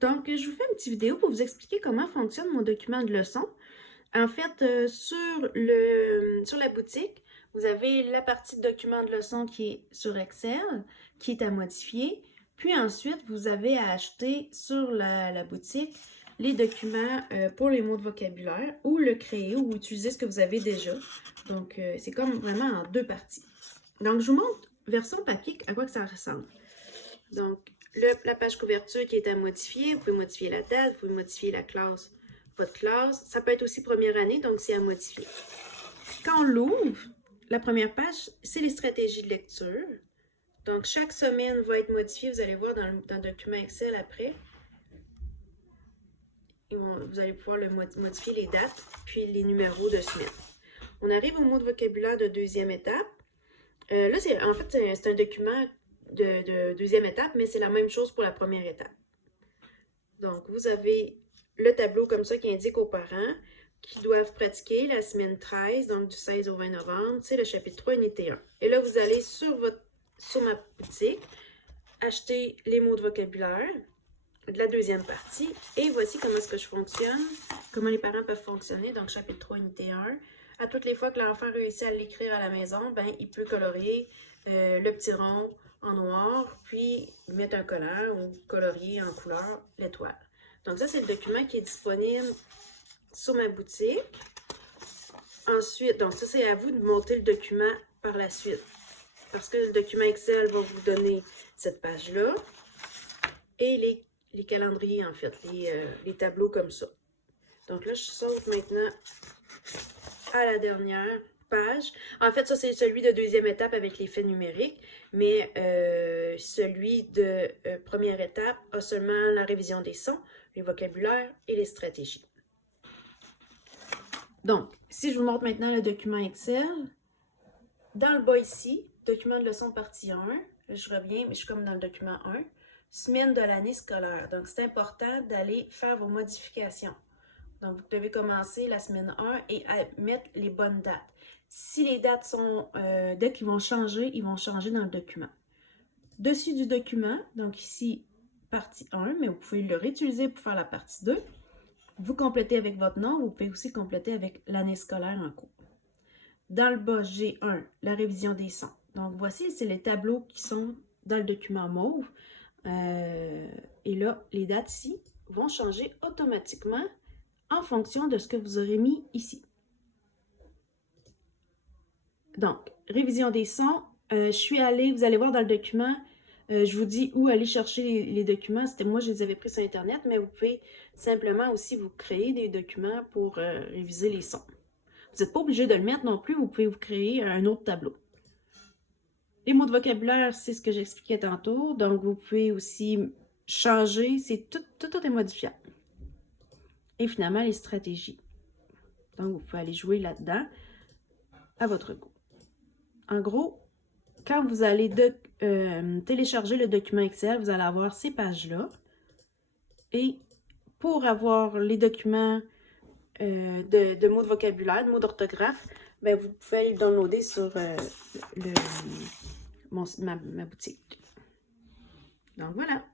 Donc, je vous fais une petite vidéo pour vous expliquer comment fonctionne mon document de leçon. En fait, sur la boutique, vous avez la partie de document de leçon qui est sur Excel, qui est à modifier. Puis ensuite, vous avez à acheter sur la boutique les documents pour les mots de vocabulaire ou le créer ou utiliser ce que vous avez déjà. Donc, c'est comme vraiment en deux parties. Donc, je vous montre version papier à quoi que ça ressemble. Donc, la page couverture qui est à modifier, vous pouvez modifier la date, vous pouvez modifier la classe, votre classe. Ça peut être aussi première année, donc c'est à modifier. Quand on l'ouvre, la première page, c'est les stratégies de lecture. Donc, chaque semaine va être modifiée. Vous allez voir dans le document Excel après. Vous allez pouvoir modifier les dates, puis les numéros de semaine. On arrive au mot de vocabulaire de deuxième étape. Là, en fait, c'est un document de deuxième étape, mais c'est la même chose pour la première étape. Donc, vous avez le tableau comme ça qui indique aux parents qui doivent pratiquer la semaine 13, donc du 16 au 20 novembre, c'est le chapitre 3, unité 1. Et là, vous allez sur ma boutique, acheter les mots de vocabulaire de la deuxième partie. Et voici comment est-ce que je fonctionne, comment les parents peuvent fonctionner. Donc, chapitre 3, unité 1. À toutes les fois que l'enfant réussit à l'écrire à la maison, ben, il peut colorier le petit rond en noir, puis mettre un collant ou colorier en couleur l'étoile. Donc ça, c'est le document qui est disponible sur ma boutique. Ensuite, donc ça, c'est à vous de monter le document par la suite. Parce que le document Excel va vous donner cette page-là et les calendriers, en fait, les tableaux comme ça. Donc là, je saute maintenant à la dernière page. En fait, ça, c'est celui de deuxième étape avec les faits numériques, mais celui de première étape a seulement la révision des sons, les vocabulaires et les stratégies. Donc, si je vous montre maintenant le document Excel, dans le bas ici, document de leçon partie 1, là, je reviens, mais je suis comme dans le document 1, semaine de l'année scolaire. Donc, c'est important d'aller faire vos modifications. Donc, vous devez commencer la semaine 1 et mettre les bonnes dates. Si les dates sont, dès qu'ils vont changer, ils vont changer dans le document. Dessus du document, donc ici, partie 1, mais vous pouvez le réutiliser pour faire la partie 2. Vous complétez avec votre nom, vous pouvez aussi compléter avec l'année scolaire en cours. Dans le bas, j'ai 1, la révision des sons. Donc, voici, c'est les tableaux qui sont dans le document mauve. Et là, les dates ici vont changer automatiquement en fonction de ce que vous aurez mis ici. Donc, révision des sons. Je suis allée, vous allez voir dans le document, je vous dis où aller chercher les documents. Moi, je les avais pris sur Internet, mais vous pouvez simplement aussi vous créer des documents pour réviser les sons. Vous n'êtes pas obligé de le mettre non plus, vous pouvez vous créer un autre tableau. Les mots de vocabulaire, c'est ce que j'expliquais tantôt. Donc, vous pouvez aussi changer, c'est tout est modifiable. Et finalement, les stratégies. Donc, vous pouvez aller jouer là-dedans à votre goût. En gros, quand vous allez télécharger le document Excel, vous allez avoir ces pages-là. Et pour avoir les documents de mots de vocabulaire, de mots d'orthographe, ben, vous pouvez aller le downloader sur ma boutique. Donc, voilà.